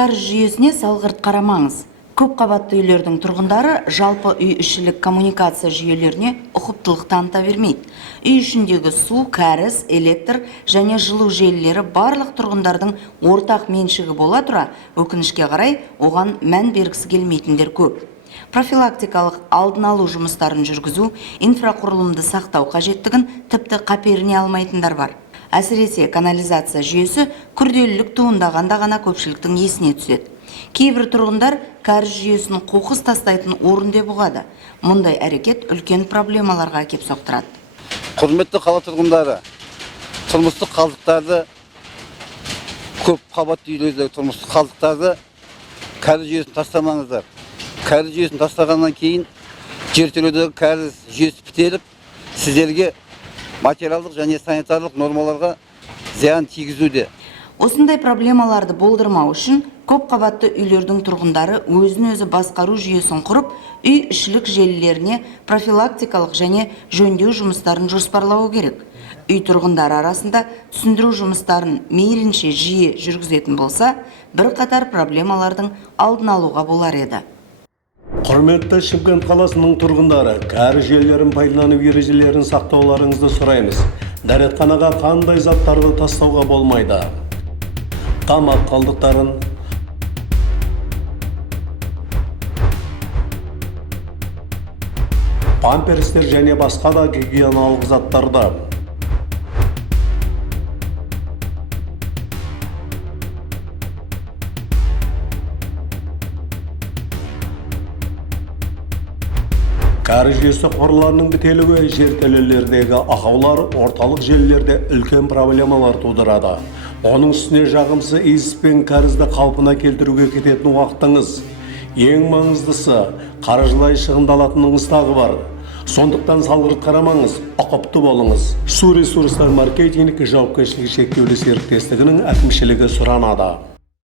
Кәріз жүйесіне салғырт қарамаңыз. Көп қабатты үйлердің тұрғындары жалпы үй ішілік коммуникация жүйелеріне ұқыптылық таныта бермейді. Үй ішіндегі су, кәріз, электр және жылу желілері барлық тұрғындардың ортақ меншігі бола тұра, өкінішке қарай оған мән бергісі келмейтіндер көп. Профилактикалық алдын алу жұмыстарын жүргізу, инфрақұрылымды сақтау қажеттігін тіпті қаперіне алмайтындар бар. Әсіресе канализация жүйесі күрделілік туындағанда ғана көпшіліктің есіне түседі. Кейбір тұрғындар кәріз жүйесін қоқыс тастайтын орын деп ұғады. Мұндай әрекет үлкен проблемаларға әкеп соқтырады. Құрметті қала тұрғындары, тұрмыстық қалдықтарды, көп қабатты үйлердегі тұрмыстық қалдықтарды кәріз жүйесін тастамаңыздар. Кәріз жүйесін тастағаннан кейін жертөледегі кәріз жүйесі бітеліп, сіздерге материалдық және санитарлық нормаларға зиян тигізуде. Осындай проблемаларды болдырмау үшін көп қабатты үйлердің тұрғындары өзін-өзі басқару жүйесін құрып, үй ішілік желілеріне профилактикалық және жөндеу жұмыстарын жоспарлауы керек. Үй тұрғындары арасында түсіндіру жұмыстарын мейлінше жиі жүргізетін болса, бірқатар проблемалардың алдын алуға болар еді. Құрметті Шымкент қаласының тұрғындары, кәріз жүйелерін пайдалану ережелерін сақтауларыңызды сұраймыз. Дәретханаға қандай заттарды тастауға болмайды? Тамақ қалдықтарын, памперстер және басқа да гигиеналық заттарды, кәріз жүйесі қорларының бітелуі жертөлелердегі ақаулар орталық желілерде үлкен проблемалар тудырады. Оның үстіне жағымсыз иіс пен кәрізді қалпына келтіруге кететін уақытыңыз. Ең маңыздысы, қаржылай шығындалатыныңыз тағы бар. Сондықтан салғырт қарамаңыз, ұқыпты болыңыз. Су ресурстар маркетинг жауапкершілігі шектеулі серіктестігінің әкімшілігі сұранады.